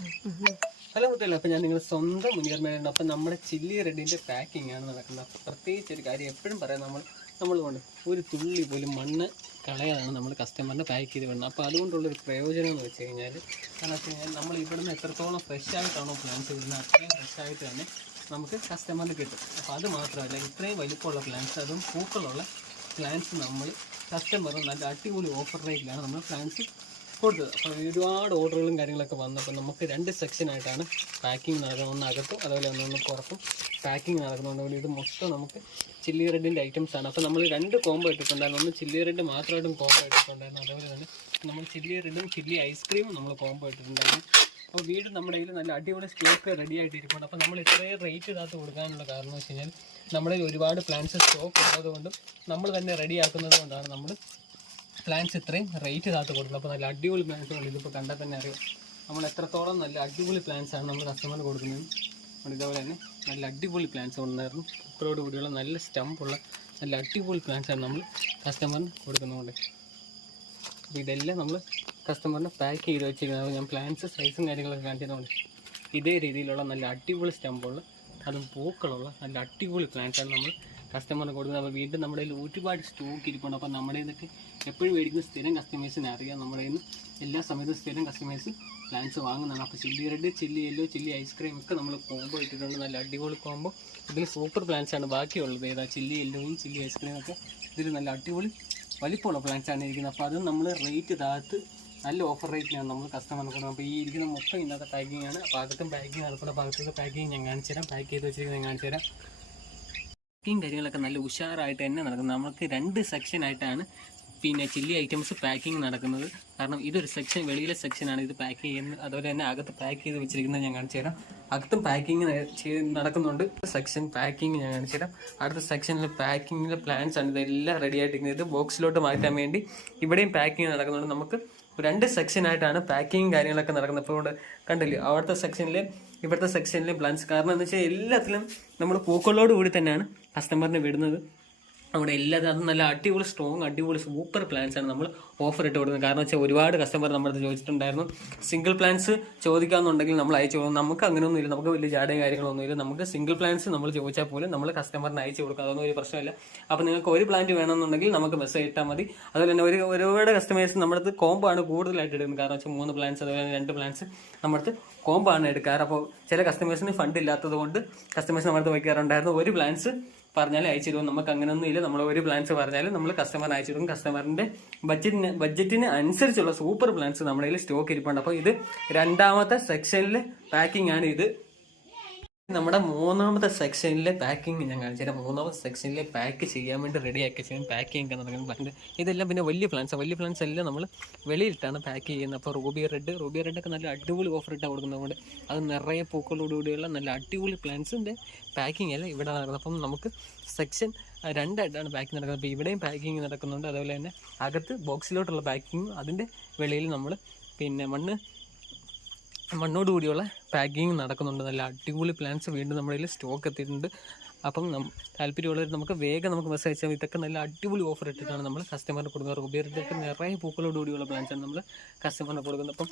Hello മുത്തല്ല അപ്പം ഞാൻ നിങ്ങളുടെ സ്വന്തം മുനിയർമയാണ് അപ്പം നമ്മുടെ ചില്ലി റെഡിന്റെ പാക്കിംഗ് ആണ് നടക്കുന്നത്. പ്രത്യേകിച്ച് ഒരു കാര്യം എപ്പോഴും പറയാം നമ്മൾ നമ്മൾ കൊണ്ട് ഒരു തുള്ളി പോലും മണ്ണ് കളയാതാണ് നമ്മൾ കസ്റ്റമറിന് പാക്ക് ചെയ്ത് വിടുന്നത്. അപ്പോൾ അതുകൊണ്ടുള്ളൊരു പ്രയോജനം എന്ന് വെച്ച് കഴിഞ്ഞാൽ കാരണം വെച്ച് കഴിഞ്ഞാൽ നമ്മൾ ഇവിടുന്ന് എത്രത്തോളം ഫ്രഷ് ആയിട്ടാണോ പ്ലാന്റ്സ് വിടുന്നത് അത്രയും ഫ്രഷ് ആയിട്ട് തന്നെ നമുക്ക് കസ്റ്റമറിന് കിട്ടും. അപ്പോൾ അത് മാത്രമല്ല ഇത്രയും വലിപ്പമുള്ള പ്ലാന്റ്സ് അതും പൂക്കളുള്ള പ്ലാന്റ്സ് നമ്മൾ കസ്റ്റമറിന് നല്ല അടിപൊളി ഓഫർ റേറ്റിലാണ് നമ്മൾ പ്ലാന്റ്സ് കൊടുത്തത്. അപ്പോൾ ഒരുപാട് ഓർഡറുകളും കാര്യങ്ങളൊക്കെ വന്നപ്പോൾ നമുക്ക് രണ്ട് സെക്ഷനായിട്ടാണ് പാക്കിംഗ് നടക്കുന്നത് ഒന്ന് അകത്തും അതുപോലെ ഒന്ന് ഒന്ന് പുറത്തും പാക്കിംഗ് നടക്കുന്നുണ്ട് ഇത് മൊത്തം നമുക്ക് ചില്ലി റെഡിന്റെ ഐറ്റംസ് ആണ്. അപ്പോൾ നമ്മൾ രണ്ട് കോംബോ ഇട്ടിട്ടുണ്ടായിരുന്നു. ഒന്ന് ചില്ലി റെഡ് മാത്രമായിട്ടും കോംബോ ഇട്ടിട്ടുണ്ടായിരുന്നു. അതുപോലെ തന്നെ നമ്മൾ ചില്ലി റെഡും ചില്ലി ഐസ്ക്രീമും നമ്മൾ കോംബോ ഇട്ടിട്ടുണ്ടായിരുന്നു. അപ്പോൾ വീട് നമ്മുടെ കയ്യിൽ നല്ല അടിപൊളി സ്റ്റോക്ക് റെഡി ആയിട്ട് ഇരിപ്പുണ്ട് അപ്പോൾ നമ്മൾ ഇത്രയും റേറ്റ് ഇതാത്ത് കൊടുക്കാനുള്ള കാരണം എന്ന് വെച്ച് കഴിഞ്ഞാൽ നമ്മുടെ ഒരുപാട് പ്ലാൻസ് സ്റ്റോക്ക് ഉള്ളതുകൊണ്ടും നമ്മൾ തന്നെ റെഡി ആക്കുന്നത് കൊണ്ടാണ് നമ്മൾ പ്ലാൻസ് ഇത്രയും റേറ്റ് താത്ത് കൊടുക്കുന്നത് അപ്പോൾ നല്ല അടിപൊളി പ്ലാൻസുകൾ ഇതിപ്പോൾ കണ്ടാൽ തന്നെ അറിയാം. നമ്മൾ എത്രത്തോളം നല്ല അടിപൊളി പ്ലാൻസാണ് നമ്മൾ കസ്റ്റമറിന് കൊടുക്കുന്നത്. അപ്പോൾ ഇതേപോലെ തന്നെ നല്ല അടിപൊളി പ്ലാൻസ് കൊണ്ടുവന്നായിരുന്നു പൂക്കളോട് കൂടിയുള്ള നല്ല സ്റ്റമ്പുള്ള നല്ല അടിപൊളി പ്ലാൻസാണ് നമ്മൾ കസ്റ്റമറിന് കൊടുക്കുന്നതുകൊണ്ട്. അപ്പോൾ ഇതെല്ലാം നമ്മൾ കസ്റ്റമറിന് പാക്ക് ചെയ്ത് വെച്ചിരിക്കുന്നത്. ഞാൻ പ്ലാൻസ് സൈസും കാര്യങ്ങളൊക്കെ കാണിച്ചതുകൊണ്ട് ഇതേ രീതിയിലുള്ള നല്ല അടിപൊളി സ്റ്റമ്പുള്ള അതും പൂക്കളുള്ള നല്ല അടിപൊളി പ്ലാന്റ്സ് ആണ് നമ്മൾ കസ്റ്റമറിന് കൊടുക്കുന്നത്. അപ്പോൾ വീണ്ടും നമ്മുടെ കയ്യിൽ ഒരുപാട് സ്റ്റോക്ക് ഇരിപ്പുണ്ട്. അപ്പോൾ നമ്മുടെ ഇതൊക്കെ എപ്പോഴും മേടിക്കുന്ന സ്ഥിരം കസ്റ്റമേഴ്സിനെ അറിയാം. നമ്മുടെ കയ്യിൽ നിന്ന് എല്ലാ സമയത്തും സ്ഥിരം കസ്റ്റമേഴ്സ് പ്ലാൻസ് വാങ്ങുന്നതാണ്. അപ്പോൾ chilli red chilli yellow chilli ice cream ഒക്കെ നമ്മൾ കോംബോ ഇട്ടിട്ടുണ്ട്. നല്ല അടിപൊളി കോംബോ ഇതിൽ സൂപ്പർ ആണ് ബാക്കിയുള്ളത്. ഏതാ? ചില്ലി യെല്ലോയും ചില്ലി ഐസ്ക്രീം ഒക്കെ ഇതിൽ നല്ല അടിപൊളി വലിപ്പമുള്ള ആണ് ഇരിക്കുന്നത്. അപ്പോൾ അത് നമ്മൾ റേറ്റ് താഴ്ത്ത് നല്ല ഓഫർ റേറ്റിനാണ് നമ്മൾ കസ്റ്റമറിന് കൊടുക്കുന്നത്. അപ്പോൾ ഈ ഇരിക്കുന്ന മൊത്തം ഇന്നത്തെ പാക്കിംഗ് ആണ്. അപ്പോൾ അകത്തും പാക്കിംഗ് അതുപോലെ ഭാഗത്തൊക്കെ പാക്കിംഗ് ഞാൻ കാണിച്ചു തരാം പാക്ക് ചെയ്ത് വെച്ചിരിക്കുന്നത് ഞാൻ കാണിച്ചു തരാം പാക്കിംഗ് കാര്യങ്ങളൊക്കെ നല്ല ഉഷാറായിട്ട് തന്നെ നടക്കുന്നത്. നമുക്ക് രണ്ട് സെക്ഷൻ ആയിട്ടാണ് പിന്നെ ചില്ലി ഐറ്റംസ് പാക്കിംഗ് നടക്കുന്നത്. കാരണം ഇതൊരു സെക്ഷൻ വെളിയിലെ സെക്ഷനാണ് ഇത് പാക്ക് ചെയ്യുന്നത്. അതുപോലെ തന്നെ അകത്ത് പാക്ക് ചെയ്ത് വെച്ചിരിക്കുന്നത് ഞാൻ കാണിച്ചു തരാം. അകത്തും പാക്കിംഗ് നടക്കുന്നുണ്ട്. സെക്ഷൻ പാക്കിംഗ് ഞാൻ കാണിച്ചു തരാം. അടുത്ത സെക്ഷനിൽ പാക്കിങ്ങിലെ പ്ലാൻസ് ആണ്. ഇതെല്ലാം റെഡി ആയിട്ടിരിക്കുന്നത്. ബോക്സിലോട്ട് മാറ്റാൻ വേണ്ടി ഇവിടെയും പാക്കിംഗ് നടക്കുന്നുണ്ട്. നമുക്ക് രണ്ട് സെക്ഷനായിട്ടാണ് പാക്കിങ് കാര്യങ്ങളൊക്കെ നടക്കുന്നത്. ഇപ്പോൾ ഇവിടെ കണ്ടില്ലേ അവിടുത്തെ സെക്ഷനിൽ ഇവിടുത്തെ സെക്ഷനിൽ പ്ലാൻസ് കാരണം എന്ന് വെച്ചാൽ എല്ലാത്തിലും നമ്മൾ പൂക്കളോട് കൂടി തന്നെയാണ് കസ്റ്റമറിന് വിടുന്നത്. അവിടെ എല്ലാതും നല്ല അടിപൊളി സ്ട്രോങ് അടിപൊളി സൂപ്പർ പ്ലാൻസ് ആണ് നമ്മൾ ഓഫർ ഇട്ട് കൊടുക്കുന്നത്. കാരണം വെച്ചാൽ ഒരുപാട് കസ്റ്റമർ നമ്മുടെ അടുത്ത് ചോദിച്ചിട്ടുണ്ടായിരുന്നു. സിംഗിൾ പ്ലാൻസ് ചോദിക്കാമെന്നുണ്ടെങ്കിൽ നമ്മൾ അയച്ചു കൊടുക്കും. നമുക്ക് അങ്ങനെയൊന്നും ഇല്ല നമുക്ക് വലിയ ജാടയും കാര്യങ്ങളൊന്നും ഇല്ല നമുക്ക് സിംഗിൾ പ്ലാൻസ് നമ്മൾ ചോദിച്ചാൽ പോലും നമ്മൾ കസ്റ്റമറിന് അയച്ചു കൊടുക്കും. അതൊന്നും ഒരു പ്രശ്നമില്ല. അപ്പോൾ നിങ്ങൾക്ക് ഒരു പ്ലാന്റ് വേണമെന്നുണ്ടെങ്കിൽ നമുക്ക് മെസ്സേജ് ഇട്ടാൽ മതി. അതുപോലെ തന്നെ ഒരു ഒരുപാട് കസ്റ്റമേഴ്സ് നമ്മുടെ അടുത്ത് കോംബോ ആണ് കൂടുതലായിട്ട് എടുക്കുന്നത്. കാരണം വെച്ചാൽ മൂന്ന് പ്ലാൻസ് അതുപോലെ തന്നെ രണ്ട് പ്ലാൻസ് നമ്മുടെ അടുത്ത് കോംബോ ആണ് എടുക്കാറ്. അപ്പോൾ ചില കസ്റ്റമേഴ്സിന് ഫണ്ട് ഇല്ലാത്തത് കൊണ്ട് കസ്റ്റമേഴ്സ് നമ്മുടെ അടുത്ത് വയ്ക്കാറുണ്ടായിരുന്നു. ഒരു പ്ലാൻസ് പറഞ്ഞാൽ അയച്ചു തരും നമുക്ക് അങ്ങനെയൊന്നും ഇല്ല നമ്മൾ ഒരു പ്ലാൻസ് പറഞ്ഞാലും നമ്മൾ കസ്റ്റമർ അയച്ചു തരും. കസ്റ്റമറിന്റെ ബഡ്ജറ്റിന് ബഡ്ജറ്റിന് അനുസരിച്ചുള്ള സൂപ്പർ പ്ലാൻസ് നമ്മുടെ കയ്യിൽ സ്റ്റോക്ക് ഇരിപ്പുണ്ട്. അപ്പോൾ ഇത് രണ്ടാമത്തെ സെക്ഷനിൽ പാക്കിംഗ് ആണ് ഇത്. നമ്മുടെ മൂന്നാമത്തെ സെക്ഷനിലെ പാക്കിംഗ് ഞാൻ കാണിച്ചുതരാം മൂന്നാമത്തെ സെക്ഷനിലെ പാക്ക് ചെയ്യാൻ വേണ്ടി റെഡി ആക്കി ചെയ്യാൻ പാക്കിംഗ് ഒക്കെ നടക്കുന്ന ഇതെല്ലാം പിന്നെ വലിയ പ്ലാന്റ്സ് വലിയ പ്ലാൻസ് എല്ലാം നമ്മൾ വെളിയിലിട്ടാണ് പാക്ക് ചെയ്യുന്നത്. അപ്പോൾ റൂബി റെഡ് റൂബി റെഡ് ഒക്കെ നല്ല അടിപൊളി ഓഫർ ഇട്ടാണ് കൊടുക്കുന്നത് അത് നിറയെ പൂക്കളോടുകൂടിയുള്ള നല്ല അടിപൊളി പ്ലാന്റ്സിന്റെ പാക്കിംഗ് അല്ല ഇവിടെ നടക്കുന്നത്. അപ്പം നമുക്ക് സെക്ഷൻ രണ്ടായിട്ടാണ് പാക്കിംഗ് നടക്കുന്നത്. അപ്പോൾ ഇവിടെയും പാക്കിംഗ് നടക്കുന്നുണ്ട്. അതുപോലെ തന്നെ അകത്ത് ബോക്സിലോട്ടുള്ള പാക്കിങ്ങും അതിന്റെ വെളിയിൽ നമ്മൾ പിന്നെ മണ്ണ് മണ്ണോട് കൂടിയുള്ള പാക്കിങ് നടക്കുന്നുണ്ട്. നല്ല അടിപൊളി പ്ലാൻസ് വീണ്ടും നമ്മുടെ കയ്യിൽ സ്റ്റോക്ക് എത്തിയിട്ടുണ്ട്. അപ്പം നം താല്പര്യമുള്ളവർ നമുക്ക് വേഗം നമുക്ക് മെസ്സേജ് അയച്ചാൽ ഇതൊക്കെ നല്ല അടിപൊളി ഓഫർ ഇട്ടിട്ടാണ് നമ്മൾ കസ്റ്റമറിന് കൊടുക്കുന്നത്. റുബിയറിന്റെയൊക്കെ നിറയെ പൂക്കളോട് കൂടിയുള്ള പ്ലാൻസാണ് നമ്മൾ കസ്റ്റമറിന് കൊടുക്കുന്നത്. അപ്പം